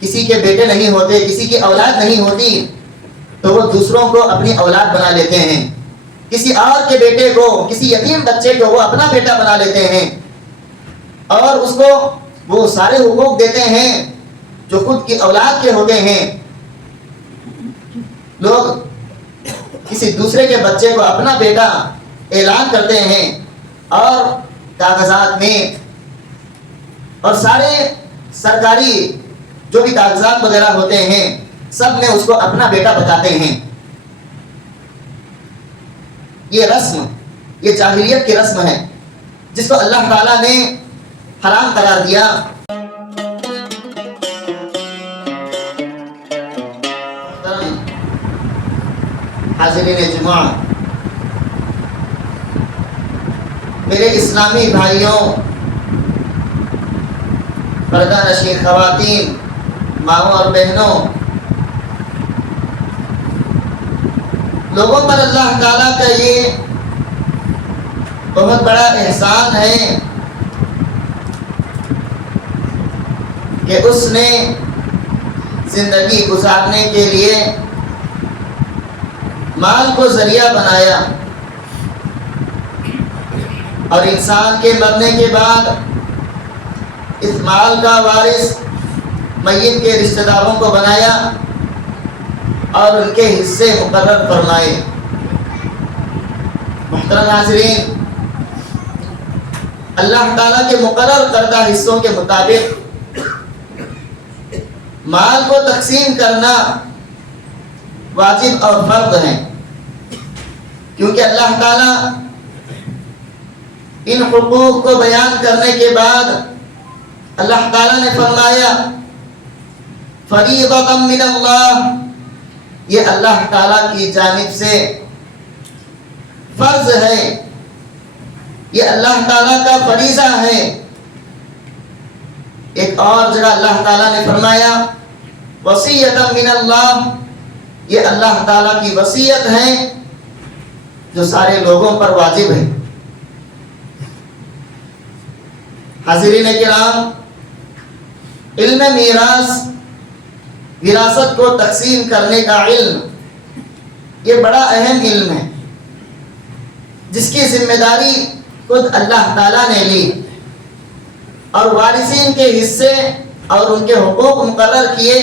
کسی کے بیٹے نہیں ہوتے، کسی کی اولاد نہیں ہوتی، تو وہ دوسروں کو اپنی اولاد بنا لیتے ہیں، کسی اور کے بیٹے کو، کسی یتیم بچے کو وہ اپنا بیٹا بنا لیتے ہیں، اور اس کو وہ سارے حقوق دیتے ہیں جو خود کی اولاد کے ہوتے ہیں۔ لوگ کسی دوسرے کے بچے کو اپنا بیٹا اعلان کرتے ہیں، اور کاغذات میں اور سارے سرکاری جو بھی کاغذات وغیرہ ہوتے ہیں سب میں اس کو اپنا بیٹا بتاتے ہیں۔ یہ رسم، یہ جاہلیت کی رسم ہے جس کو اللہ تعالیٰ نے حرام قرار دیا۔ حاضرین جمعہ، میرے اسلامی بھائیوں، پردہ نشین خواتین، ماؤں اور بہنوں، لوگوں پر اللہ تعالیٰ کا یہ بہت بڑا احسان ہے کہ اس نے زندگی گزارنے کے لیے مال کو ذریعہ بنایا، اور انسان کے مرنے کے بعد اس مال کا وارث میت کے رشتہ داروں کو بنایا اور ان کے حصے مقرر فرمائے۔ محترم حاضرین، اللہ تعالیٰ کے مقرر کردہ حصوں کے مطابق مال کو تقسیم کرنا واجب اور فرض ہے، کیونکہ اللہ تعالیٰ ان حقوق کو بیان کرنے کے بعد اللہ تعالیٰ نے فرمایا فریضۃ من اللہ، یہ اللہ تعالیٰ کی جانب سے فرض ہے، یہ اللہ تعالیٰ کا فریضہ ہے۔ ایک اور جگہ اللہ تعالیٰ نے فرمایا وصیۃ من اللہ، یہ اللہ تعالیٰ کی وصیت ہے جو سارے لوگوں پر واجب ہے۔ حاضرین کرام، علم میراث، وراثت کو تقسیم کرنے کا علم، یہ بڑا اہم علم ہے جس کی ذمہ داری خود اللہ تعالیٰ نے لی، اور وارثین کے حصے اور ان کے حقوق مقرر کیے۔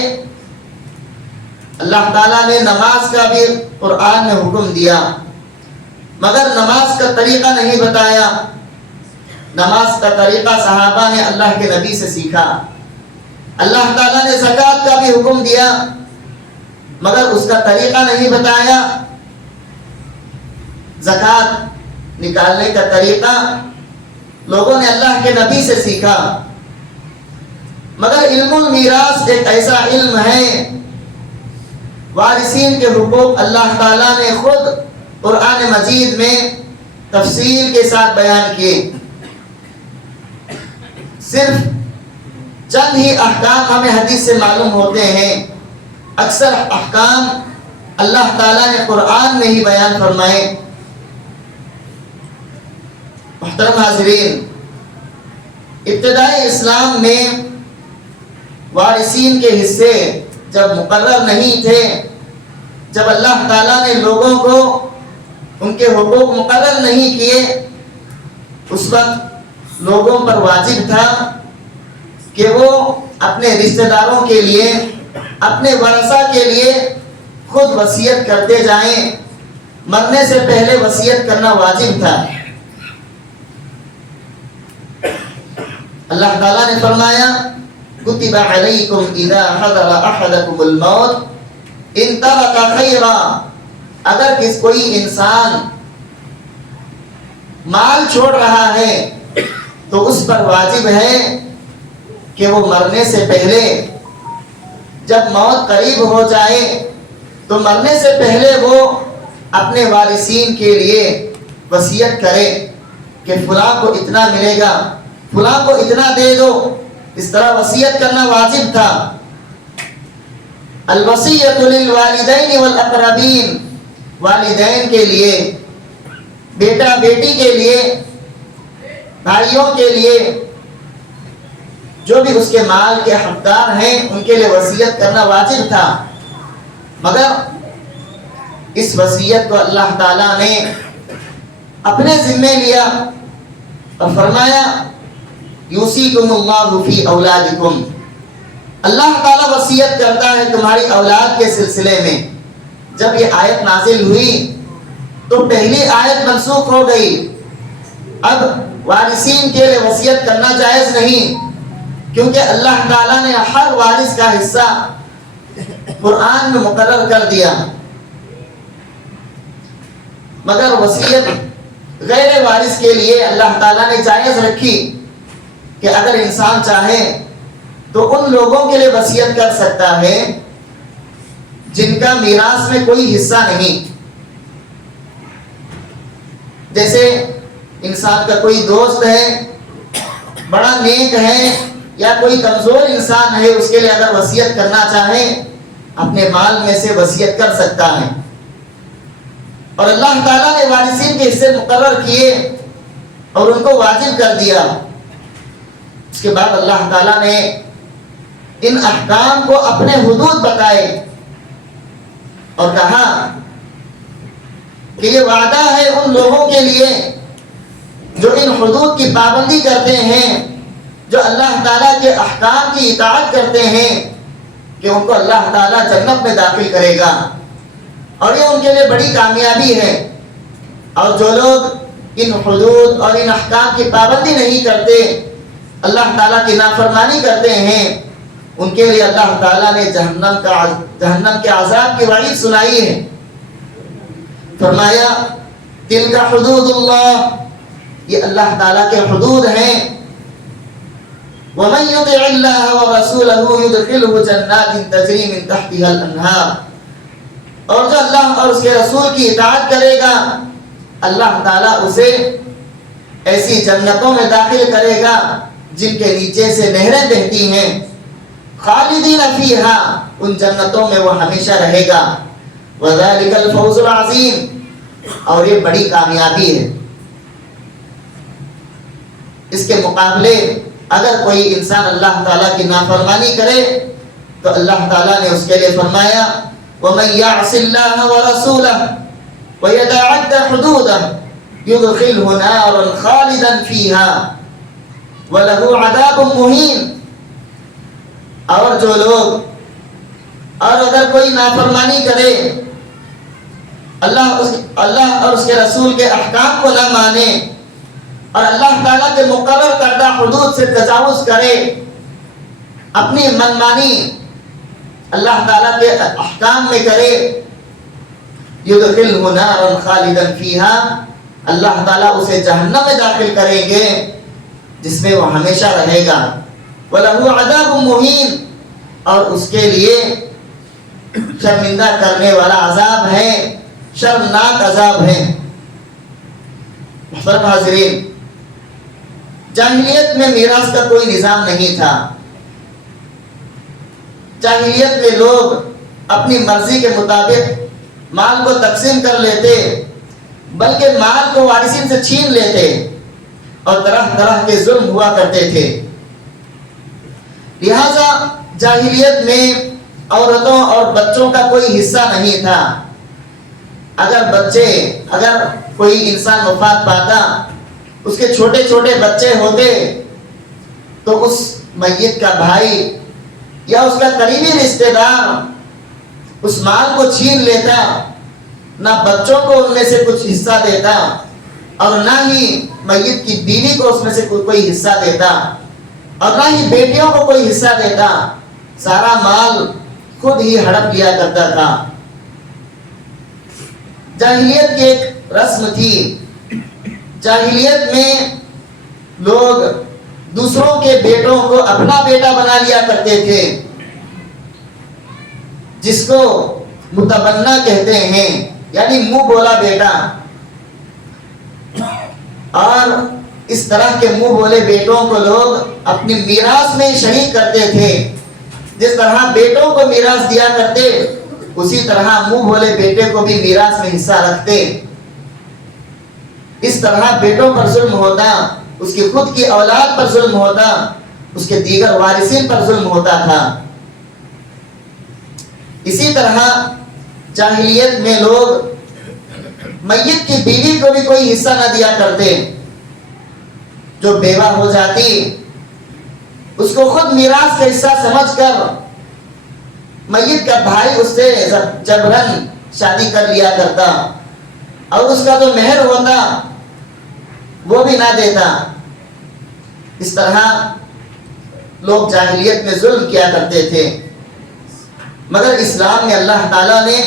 اللہ تعالیٰ نے نماز کا بھی قرآن میں حکم دیا، مگر نماز کا طریقہ نہیں بتایا۔ نماز کا طریقہ صحابہ نے اللہ کے نبی سے سیکھا۔ اللہ تعالیٰ نے زکوٰۃ کا بھی حکم دیا، مگر اس کا طریقہ نہیں بتایا۔ زکوٰۃ نکالنے کا طریقہ لوگوں نے اللہ کے نبی سے سیکھا، مگر علم المیراث ایک ایسا علم ہے، وارثین کے حقوق اللہ تعالیٰ نے خود قرآن مجید میں تفصیل کے ساتھ بیان کیے۔ صرف چند ہی احکام ہمیں حدیث سے معلوم ہوتے ہیں، اکثر احکام اللہ تعالیٰ نے قرآن میں ہی بیان فرمائے۔ محترم حاضرین، ابتدائی اسلام میں وارثین کے حصے جب مقرر نہیں تھے، جب اللہ تعالیٰ نے لوگوں کو ان کے حقوق مقرر نہیں کیے، اس وقت لوگوں پر واجب تھا کہ وہ اپنے رشتہ داروں کے لیے، اپنے ورثہ کے لیے خود وصیت کرتے جائیں۔ مرنے سے پہلے وصیت کرنا واجب تھا۔ اللہ تعالیٰ نے فرمایا کتب علیکم اذا حضر احدکم الموت ان ترک خیرا، اگر کوئی انسان مال چھوڑ رہا ہے تو اس پر واجب ہے کہ وہ مرنے سے پہلے، جب موت قریب ہو جائے تو مرنے سے پہلے وہ اپنے وارثین کے لیے وصیت کرے کہ فلاں کو اتنا ملے گا، فلاں کو اتنا دے دو۔ اس طرح وصیت کرنا واجب تھا۔ الوصیۃ للوالدین والاقربین، والدین کے لیے، بیٹا بیٹی کے لیے، بھائیوں کے لیے، جو بھی اس کے مال کے حقدار ہیں ان کے لیے وصیت کرنا واجب تھا، مگر اس وصیت کو اللہ تعالیٰ نے اپنے ذمے لیا اور فرمایا یوصیکم اللہ فی اولادکم، اللہ تعالیٰ وصیت کرتا ہے تمہاری اولاد کے سلسلے میں۔ جب یہ آیت نازل ہوئی تو پہلی آیت منسوخ ہو گئی، اب وارثین کے لیے وصیت کرنا جائز نہیں، کیونکہ اللہ تعالیٰ نے ہر وارث کا حصہ قرآن میں مقرر کر دیا، مگر وصیت غیر وارث کے لیے اللہ تعالیٰ نے جائز رکھی کہ اگر انسان چاہے تو ان لوگوں کے لیے وصیت کر سکتا ہے جن کا میراث میں کوئی حصہ نہیں۔ جیسے انسان کا کوئی دوست ہے، بڑا نیک ہے، یا کوئی کمزور انسان ہے، اس کے لیے اگر وصیت کرنا چاہے اپنے مال میں سے وصیت کر سکتا ہے۔ اور اللہ تعالیٰ نے وارثین کے حصے مقرر کیے اور ان کو واجب کر دیا۔ اس کے بعد اللہ تعالیٰ نے ان احکام کو اپنے حدود بتائے اور کہا کہ یہ وعدہ ہے ان لوگوں کے لیے جو ان حدود کی پابندی کرتے ہیں، جو اللہ تعالیٰ کے احکام کی اطاعت کرتے ہیں، کہ ان کو اللہ تعالیٰ جنت میں داخل کرے گا، اور یہ ان کے لیے بڑی کامیابی ہے۔ اور جو لوگ ان حدود اور ان احکام کی پابندی نہیں کرتے، اللہ تعالیٰ کی نافرمانی کرتے ہیں، ان کے لیے اللہ تعالیٰ نے جہنم کے عذاب کی وعید سنائی ہے۔ فرمایا تلک حدود اللہ، یہ اللہ تعالیٰ کے حدود ہیں۔ وَمَن يُطِعِ اللَّهَ وَرَسُولَهُ يُدْخِلْهُ جَنَّاتٍ تَجْرِي مِن تَحْتِهَا الْأَنْهَارُ، اور جو اللہ اور اس کے رسول کی اطاعت کرے گا اللہ تعالیٰ اسے ایسی جنتوں میں داخل کرے گا جن کے نیچے سے نہریں بہتی ہیں، خالدین فیہا، ان جنتوں میں وہ ہمیشہ رہے گا، وذالک الفوز العظیم، اور یہ بڑی کامیابی ہے۔ اس کے مقابلے اگر کوئی انسان اللہ تعالیٰ کی نافرمانی کرے تو اللہ تعالیٰ نے اس کے لیے فرمایا وَمَن يَعْصِ اللَّهَ وَرَسُولَهُ وَيَتَعَدَّ حُدُودَهُ يُدْخِلْهُ نَارًا خَالِدًا فِيهَا وَلَهُ عَذَابٌ مُهِينٌ، اور جو لوگ اور اگر کوئی نافرمانی کرے، اللہ اور اس کے رسول کے احکام کو نہ مانے اور اللہ تعالیٰ کے مقرر کردہ حدود سے تجاوز کرے، اپنی منمانی اللہ تعالیٰ کے احکام میں کرے، یدخلہ نارا خالدا فیہا، اللہ تعالیٰ اسے جہنم میں داخل کریں گے جس میں وہ ہمیشہ رہے گا، وَلَهُ عَذَابٌ مُهِينٌ، اور اس کے لیے شرمندہ کرنے والا عذاب ہے، شرمناک عذاب ہے۔ محترم حاضرین، جاہلیت میں میراث کا کوئی نظام نہیں تھا۔ جاہلیت میں لوگ اپنی مرضی کے مطابق مال کو تقسیم کر لیتے، بلکہ مال کو وارثین سے چھین لیتے، اور طرح طرح کے ظلم ہوا کرتے تھے۔ لہذا جاہلیت میں عورتوں اور بچوں کا کوئی حصہ نہیں تھا۔ اگر کوئی انسان وفات پاتا، اس کے چھوٹے چھوٹے بچے ہوتے تو اس میت کا بھائی یا اس کا قریبی رشتہ دار اس مال کو چھین لیتا، نہ بچوں کو ان میں سے کچھ حصہ دیتا اور نہ ہی میت کی بیوی کو اس میں سے کوئی حصہ دیتا اور نہ ہی بیٹیوں کو کوئی حصہ دیتا، سارا مال خود ہی ہڑپ لیا کرتا تھا۔ جاہلیت کی ایک رسم تھی، جاہلیت میں لوگ دوسروں کے بیٹوں کو اپنا بیٹا بنا لیا کرتے تھے، جس کو متبنہ کہتے ہیں، یعنی منہ بولا بیٹا، اور اس طرح کے منہ بولے بیٹوں کو لوگ اپنی میراث میں شریک کرتے تھے۔ جس طرح بیٹوں کو میراث دیا کرتے، اسی طرح منہ بولے بیٹے کو بھی میراث میں حصہ رکھتے۔ اس طرح بیٹوں پر ظلم ہوتا، اس کی خود کی اولاد پر ظلم ہوتا، اس کے دیگر وارثین پر ظلم ہوتا تھا۔ اسی طرح جاہلیت میں لوگ میت کی بیوی کو بھی کوئی حصہ نہ دیا کرتے، جو بیوہ ہو جاتی اس کو خود میراث کا حصہ سمجھ کر میت کا بھائی اس سے جبرن شادی کر لیا کرتا، اور اس کا جو مہر ہوتا وہ بھی نہ دیتا۔ اس طرح لوگ جاہلیت میں ظلم کیا کرتے تھے، مگر اسلام میں اللہ تعالیٰ نے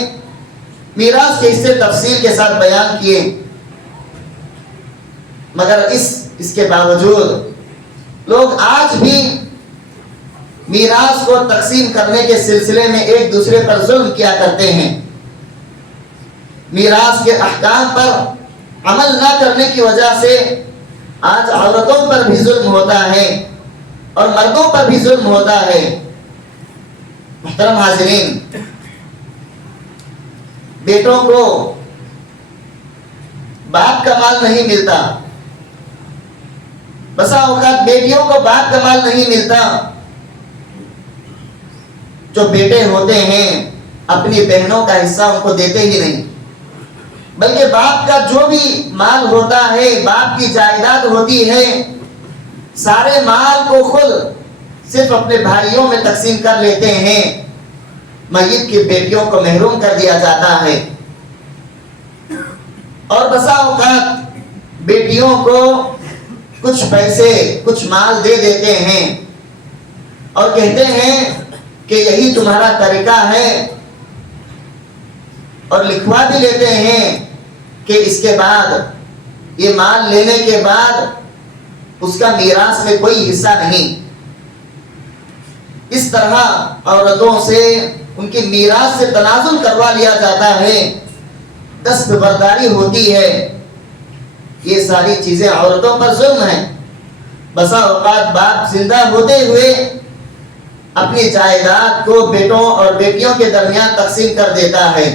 میراث کے حصے تفصیل کے ساتھ بیان کیے، مگر اس کے باوجود لوگ آج بھی میراث کو تقسیم کرنے کے سلسلے میں ایک دوسرے پر ظلم کیا کرتے ہیں۔ میراث کے احکام پر عمل نہ کرنے کی وجہ سے آج عورتوں پر بھی ظلم ہوتا ہے اور مردوں پر بھی ظلم ہوتا ہے۔ محترم حاضرین، بیٹوں کو باپ کا مال نہیں ملتا، بسا اوقات بیٹیوں کو باپ کا مال نہیں ملتا۔ جو بیٹے ہوتے ہیں اپنی بہنوں کا حصہ ان کو دیتے ہی نہیں، بلکہ باپ کا جو بھی مال ہوتا ہے، باپ کی جائیداد ہوتی ہے، سارے مال کو خود صرف اپنے بھائیوں میں تقسیم کر لیتے ہیں، میت کی بیٹیوں کو محروم کر دیا جاتا ہے۔ اور بسا اوقات بیٹیوں کو کچھ پیسے کچھ مال دے دیتے ہیں اور کہتے ہیں کہ یہی تمہارا طریقہ ہے، اور لکھوا بھی لیتے ہیں کہ اس کے بعد یہ مال لینے کے بعد اس کا میراث میں کوئی حصہ نہیں۔ اس طرح عورتوں سے ان کی میراث سے تنازل کروا لیا جاتا ہے، دستبرداری ہوتی ہے۔ یہ ساری چیزیں عورتوں پر ظلم ہیں۔ بسا اوقات باپ زندہ ہوتے ہوئے اپنی جائیداد کو بیٹوں اور بیٹیوں کے درمیان تقسیم کر دیتا ہے،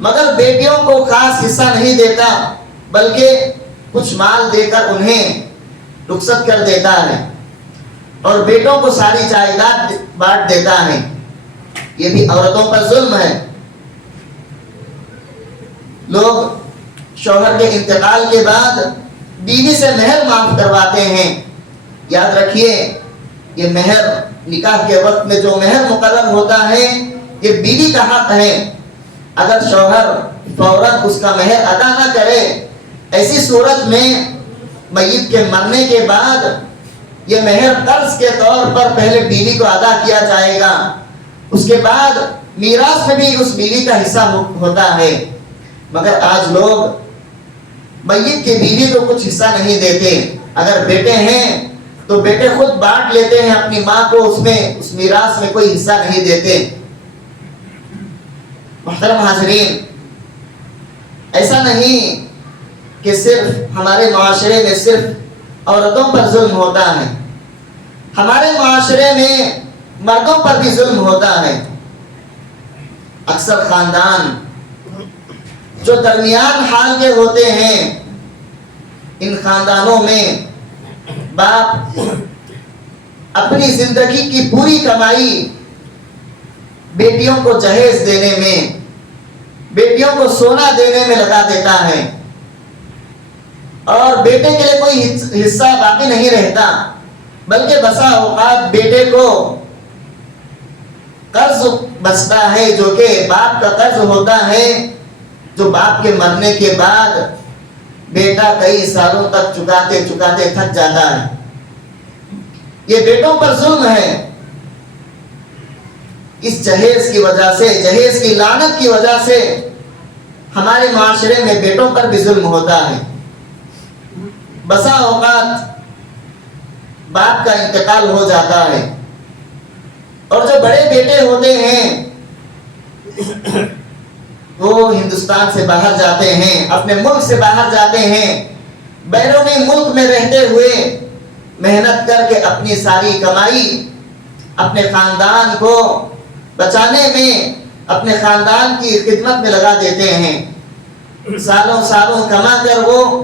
مگر بیٹیوں کو خاص حصہ نہیں دیتا، بلکہ کچھ مال دے کر انہیں رخصت کر دیتا ہے اور بیٹوں کو ساری جائیداد بانٹ دیتا ہے۔ یہ بھی عورتوں پر ظلم ہے۔ لوگ شوہر کے انتقال کے بعد بیوی سے مہر معاف کرواتے ہیں۔ یاد رکھیے، یہ مہر نکاح کے وقت میں جو مہر مقرر ہوتا ہے یہ بیوی کا حق ہے۔ اگر شوہر فوراً اس کا مہر ادا نہ کرے، ایسی صورت میں میت کے مرنے کے بعد یہ مہر قرض کے طور پر پہلے بیوی کو ادا کیا جائے گا، اس کے بعد میراث میں بھی اس بیوی کا حصہ ہوتا ہے۔ مگر آج لوگ میت کی بیوی کو کچھ حصہ نہیں دیتے۔ اگر بیٹے ہیں تو بیٹے خود بانٹ لیتے ہیں، اپنی ماں کو اس میراث میں کوئی حصہ نہیں دیتے۔ محترم حاضرین، ایسا نہیں کہ صرف ہمارے معاشرے میں صرف عورتوں پر ظلم ہوتا ہے، ہمارے معاشرے میں مردوں پر بھی ظلم ہوتا ہے۔ اکثر خاندان جو درمیان حال کے ہوتے ہیں، ان خاندانوں میں باپ اپنی زندگی کی پوری کمائی بیٹیوں کو جہیز دینے میں، بیٹیوں کو سونا دینے میں لگا دیتا ہے، اور بیٹے کے لیے کوئی حصہ باقی نہیں رہتا، بلکہ بسا اوقات بیٹے کو قرض بچتا ہے جو کہ باپ کا قرض ہوتا ہے، جو باپ کے مرنے کے بعد بیٹا کئی سالوں تک چکاتے چکاتے تھک جاتا ہے۔ یہ بیٹوں پر ظلم ہے۔ اس جہیز کی وجہ سے، جہیز کی لعنت کی وجہ سے ہمارے معاشرے میں بیٹوں پر بھی ظلم ہوتا ہے۔ بسا اوقات باپ کا انتقال ہو جاتا ہے اور جو بڑے بیٹے ہوتے ہیں وہ ہندوستان سے باہر جاتے ہیں، اپنے ملک سے باہر جاتے ہیں، بیرونی ملک میں رہتے ہوئے محنت کر کے اپنی ساری کمائی اپنے خاندان کو بچانے میں، اپنے خاندان کی خدمت میں لگا دیتے ہیں۔ سالوں سالوں کما کر وہ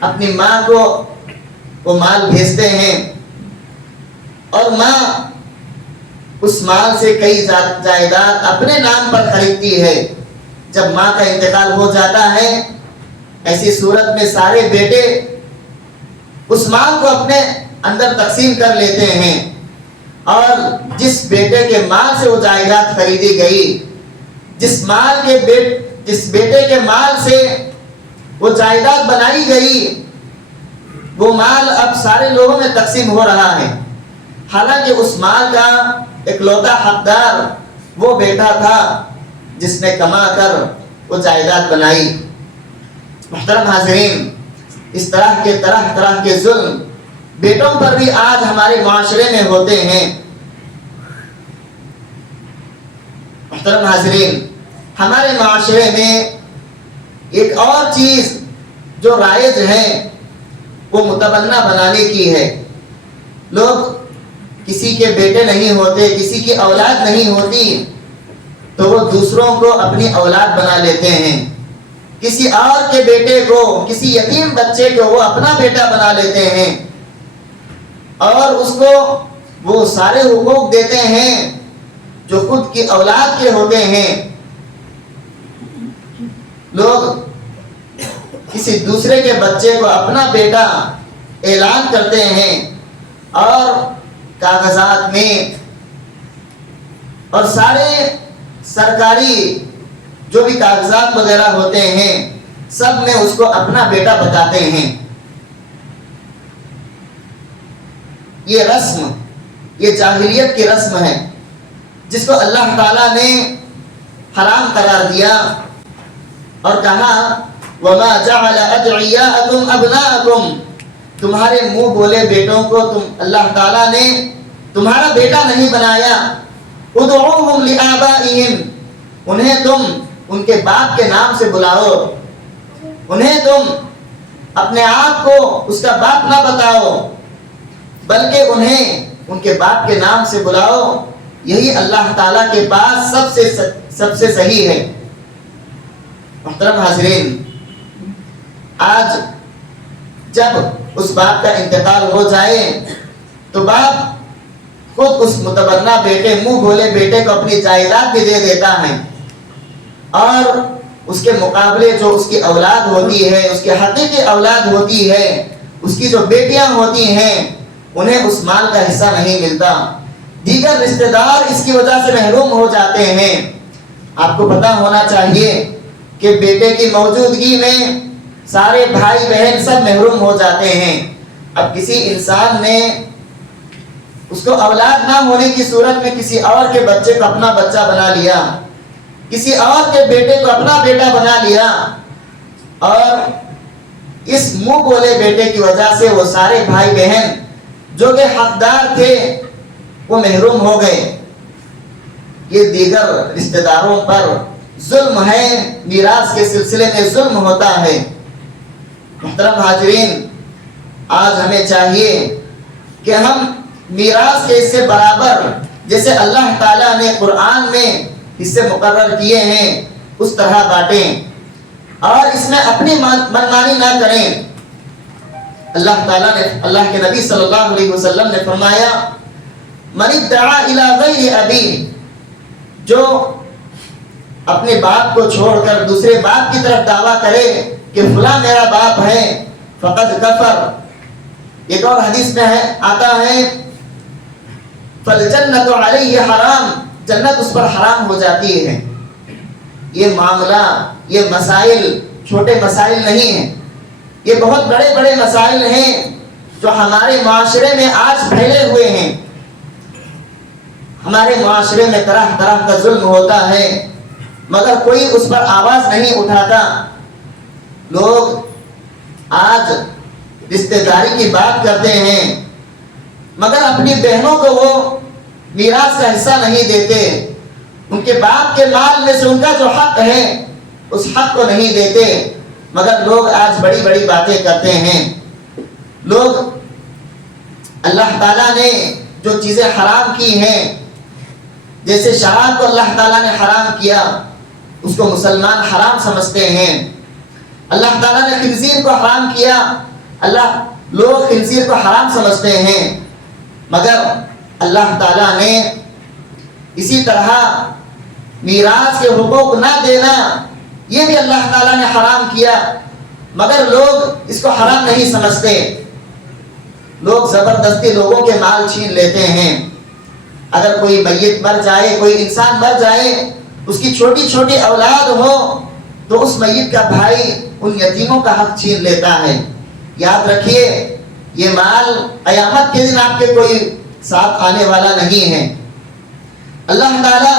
اپنی ماں کو وہ مال بھیجتے ہیں، اور ماں اس مال سے کئی جائیداد اپنے نام پر خریدتی ہے. جب ماں کا انتقال ہو جاتا ہے ایسی صورت میں سارے بیٹے اس مال کو اپنے اندر تقسیم کر لیتے ہیں، اور جس بیٹے کے مال سے وہ جائیداد خریدی گئی، جس بیٹے کے مال سے وہ جائیداد بنائی گئی، وہ مال اب سارے لوگوں میں تقسیم ہو رہا ہے. حالانکہ اس مال کا اکلوتا حقدار وہ بیٹا تھا جس نے کما کر وہ جائیداد بنائی. محترم حاضرین، اس طرح کے ظلم بیٹوں پر بھی آج ہمارے معاشرے میں ہوتے ہیں. محترم حاضرین، ہمارے معاشرے میں ایک اور چیز جو رائج ہے وہ متبنہ بنانے کی ہے. لوگ کسی کے بیٹے نہیں ہوتے، کسی کی اولاد نہیں ہوتی تو وہ دوسروں کو اپنی اولاد بنا لیتے ہیں. کسی اور کے بیٹے کو، کسی یتیم بچے کو وہ اپنا بیٹا بنا لیتے ہیں اور اس کو وہ سارے حقوق دیتے ہیں جو خود کی اولاد کے ہوتے ہیں. لوگ کسی دوسرے کے بچے کو اپنا بیٹا اعلان کرتے ہیں اور کاغذات میں اور سارے سرکاری جو بھی کاغذات وغیرہ ہوتے ہیں سب میں اس کو اپنا بیٹا بتاتے ہیں. یہ رسم، یہ جاہلیت کی رسم ہے جس کو اللہ تعالیٰ نے حرام قرار دیا اور کہا وَمَا جَعَلَ أَدْعِيَاءَكُمْ أَبْنَاءَكُمْ، تمہارے منہ بولے بیٹوں کو اللہ تعالیٰ نے تمہارا بیٹا نہیں بنایا. ادعوهم لآبائهم، انہیں تم ان کے باپ کے نام سے بلاؤ، انہیں تم اپنے آپ کو اس کا باپ نہ بتاؤ بلکہ انہیں ان کے باپ کے نام سے بلاؤ. یہی اللہ تعالیٰ کے پاس سب سے صحیح ہے. محترم حاضرین، آج جب اس باپ کا انتقال ہو جائے تو باپ خود اس متبنہ بیٹے، منہ بولے بیٹے کو اپنی جائیداد بھی دے دیتا ہے اور اس کے مقابلے جو اس کی اولاد ہوتی ہے، اس کی حقیقی اولاد ہوتی ہے، اس کی جو بیٹیاں ہوتی ہیں انہیں اس مال کا حصہ نہیں ملتا. دیگر رشتہ دار اس کی وجہ سے محروم ہو جاتے ہیں. آپ کو پتہ ہونا چاہیے کہ بیٹے کی موجودگی میں سارے بھائی بہن سب محروم ہو جاتے ہیں. اب کسی انسان نے اس کو اولاد نہ ہونے کی صورت میں کسی اور کے بچے کو اپنا بچہ بنا لیا، کسی اور کے بیٹے کو اپنا بیٹا بنا لیا، اور اس منہ بولے بیٹے کی وجہ سے وہ سارے بھائی بہن جو کہ حقدار تھے وہ محروم ہو گئے. یہ دیگر رشتہ داروں پر ظلم ہے، میراث کے سلسلے میں ظلم ہوتا ہے. محترم حاضرین، آج ہمیں چاہیے کہ ہم میراث کے حصے برابر جیسے اللہ تعالیٰ نے قرآن میں حصے مقرر کیے ہیں اس طرح بانٹیں اور اس میں اپنی منمانی نہ کریں. اللہ تعالیٰ نے، اللہ کے نبی صلی اللہ علیہ وسلم نے فرمایا من ادعا الی غیر ابی، جو اپنے باپ کو چھوڑ کر دوسرے باپ کی طرف دعویٰ کرے کہ فلاں میرا باپ ہے فقد کفر. ایک اور حدیث میں آتا ہے فالجنت علیہ حرام، جنت اس پر حرام ہو جاتی ہے. یہ معاملہ، یہ مسائل چھوٹے مسائل نہیں ہیں، یہ بہت بڑے بڑے مسائل ہیں جو ہمارے معاشرے میں آج پھیلے ہوئے ہیں. ہمارے معاشرے میں طرح طرح کا ظلم ہوتا ہے مگر کوئی اس پر آواز نہیں اٹھاتا. لوگ آج رشتہ داری کی بات کرتے ہیں مگر اپنی بہنوں کو وہ میراث کا حصہ نہیں دیتے. ان کے باپ کے مال میں سے ان کا جو حق ہے اس حق کو نہیں دیتے. مگر لوگ آج بڑی بڑی باتیں کرتے ہیں. لوگ اللہ تعالیٰ نے جو چیزیں حرام کی ہیں، جیسے شراب کو اللہ تعالیٰ نے حرام کیا، اس کو مسلمان حرام سمجھتے ہیں. اللہ تعالیٰ نے خنزیر کو حرام کیا، لوگ خنزیر کو حرام سمجھتے ہیں. مگر اللہ تعالیٰ نے اسی طرح میراث کے حقوق نہ دینا یہ بھی اللہ تعالیٰ نے حرام کیا، مگر لوگ اس کو حرام نہیں سمجھتے. لوگ زبردستی لوگوں کے مال چھین لیتے ہیں. اگر کوئی میت مر جائے، کوئی انسان مر جائے، اس کی چھوٹی چھوٹی اولاد ہو تو اس میت کا بھائی ان یتیموں کا حق چھین لیتا ہے. یاد رکھیے یہ مال قیامت کے دن آپ کے کوئی ساتھ آنے والا نہیں ہے. اللہ تعالیٰ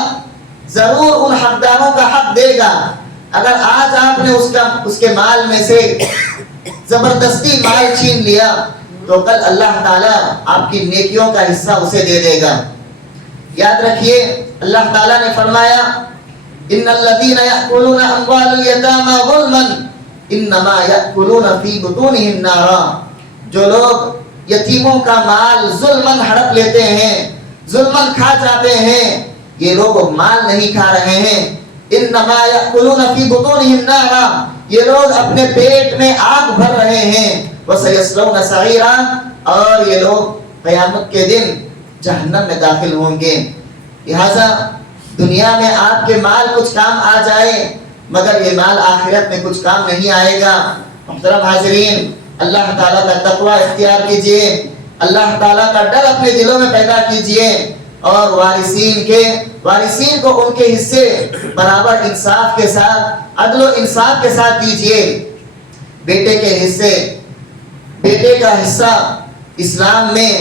ضرور ان حقداروں کا حق دے گا. اگر آج آپ نے اس کے مال میں سے زبردستی مال چھین لیا تو کل اللہ تعالیٰ آپ کی نیکیوں کا حصہ اسے دے دے گا. یاد رکھیے اللہ تعالیٰ نے فرمایا ان الذین یأکلون اموال الیتامی ظلما انما یأکلون فی بطونہم نارا. جو لوگ یتیموں کا مال ظلماً ہڑپ لیتے ہیں، ظلماً کھا جاتے ہیں، یہ لوگ مال نہیں کھا رہے ہیں. انما یأکلون فی بطونہم نارا، یہ لوگ اپنے پیٹ میں آگ بھر رہے ہیں. وسیصلون سعیرا، اور یہ لوگ قیامت کے دن جہنم میں داخل ہوں گے. لہذا دنیا میں آپ کے مال کچھ کام آ جائے مگر یہ مال آخرت میں کچھ کام نہیں آئے گا. محترم حاضرین، اللہ تعالیٰ کا تقوی اختیار کیجئے، اللہ تعالیٰ کا ڈر اپنے دلوں میں پیدا کیجئے، اور وارثین کو ان کے حصے برابر انصاف کے ساتھ، عدل و انصاف کے ساتھ دیجئے. بیٹے کا حصہ اسلام میں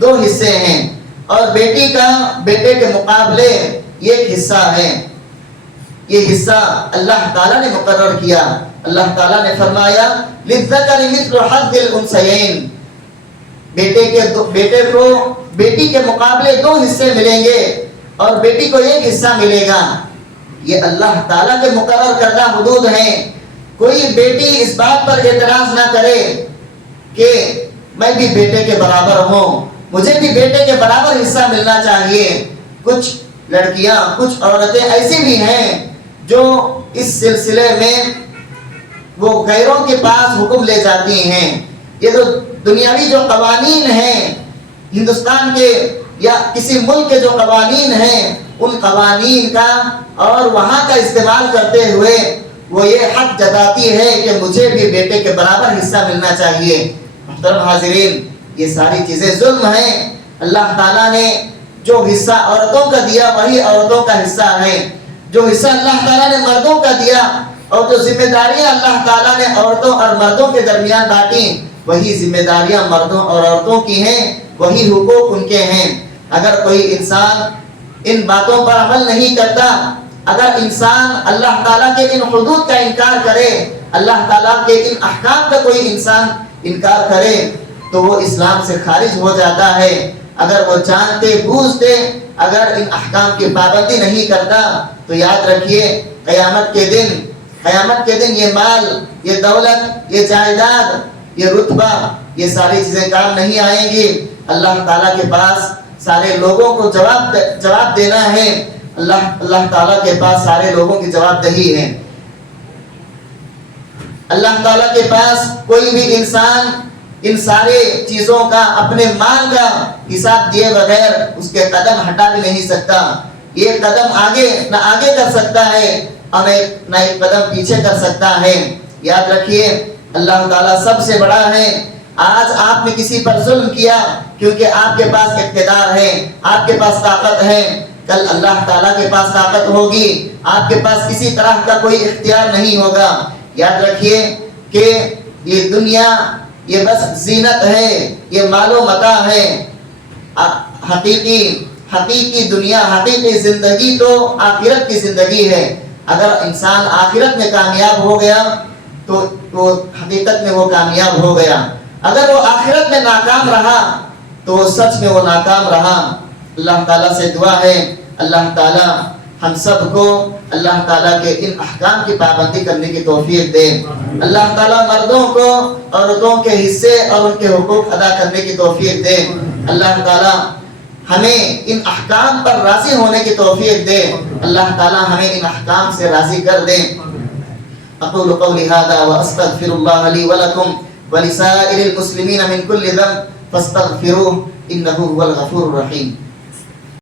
2 حصے ہیں، اور بیٹی کا بیٹے کے مقابلے 1 حصہ ہے. یہ حصہ اللہ تعالیٰ نے مقرر کیا. اللہ تعالیٰ نے فرمایا للذکر مثل حظ الانثیین، بیٹے کو بیٹی کے مقابلے 2 حصے ملیں گے اور بیٹی کو 1 حصہ ملے گا. یہ اللہ تعالیٰ کے مقرر کردہ حدود ہیں. کوئی بیٹی اس بات پر اعتراض نہ کرے کہ میں بھی بیٹے کے برابر ہوں، مجھے بھی بیٹے کے برابر حصہ ملنا چاہیے. کچھ لڑکیاں، کچھ عورتیں ایسی بھی ہیں جو اس سلسلے میں وہ غیروں کے پاس حکم لے جاتی ہیں. یہ تو دنیاوی جو قوانین ہیں ہندوستان کے یا کسی ملک کے جو قوانین ہیں ان قوانین کا اور وہاں کا استعمال کرتے ہوئے وہ یہ حق جتاتی ہے کہ مجھے بھی بیٹے کے برابر حصہ ملنا چاہیے. محترم حاضرین، یہ ساری چیزیں ظلم ہیں. اللہ تعالیٰ نے جو حصہ عورتوں کا دیا وہی عورتوں کا حصہ ہے. جو حصہ اللہ تعالیٰ نے مردوں کا دیا اور جو ذمہ داریاں اللہ تعالیٰ نے عورتوں اور مردوں کے درمیان بانٹی وہی ذمہ داریاں مردوں اور عورتوں کی ہیں، وہی حقوق ان کے ہیں. اگر کوئی انسان ان باتوں پر عمل نہیں کرتا، اگر انسان اللہ تعالیٰ کے ان حدود کا انکار کرے، اللہ تعالیٰ کے ان احکام کا کوئی انسان انکار کرے تو وہ اسلام سے خارج ہو جاتا ہے. اگر وہ جانتے بوجھتے اگر ان احکام کی پابندی نہیں کرتا تو یاد رکھیے قیامت کے دن یہ مال، یہ دولت، یہ جائیداد، یہ رتبہ، یہ ساری چیزیں کام نہیں آئیں گی. اللہ تعالیٰ کے پاس سارے لوگوں کو جواب دینا ہے. اللہ تعالیٰ کے پاس سارے لوگوں کی جواب دہی ہے. اللہ تعالیٰ کے پاس کوئی بھی انسان ان سارے چیزوں کا، اپنے مال کا حساب دیے بغیر اس کے قدم ہٹا بھی نہیں سکتا. یہ قدم نہ آگے کر سکتا ہے اور نہ ایک قدم پیچھے کر سکتا ہے. یاد رکھیے اللہ تعالیٰ سب سے بڑا ہے. آج آپ نے کسی پر ظلم کیا کیونکہ آپ کے پاس اقتدار ہے، آپ کے پاس طاقت ہے. کل اللہ تعالیٰ کے پاس طاقت ہوگی، آپ کے پاس کسی طرح کا کوئی اختیار نہیں ہوگا. یاد رکھیے کہ یہ دنیا یہ بس زینت ہے، یہ مال و متاع ہے. حقیقی دنیا، حقیقی زندگی تو آخرت کی زندگی ہے. اگر انسان آخرت میں کامیاب ہو گیا تو حقیقت میں وہ کامیاب ہو گیا. اگر وہ آخرت میں ناکام رہا تو وہ سچ میں وہ ناکام رہا. اللہ تعالیٰ سے دعا ہے اللہ تعالیٰ ہم سب کو اللہ تعالیٰ کے ان احکام کی پابندی کرنے کی توفیق دے. اللہ تعالیٰ مردوں کو عورتوں کے حصے اور ان کے حقوق ادا کرنے کی توفیق دے. اللہ تعالیٰ ہمیں ان احکام پر راضی ہونے کی توفیق دے. اللہ تعالیٰ ہمیں ان احکام سے راضی کر دے. اقول قولی هذا واستغفر الله لي ولكم ولسائر المسلمين من كل ذنب فاستغفروه انه هو الغفور الرحیم.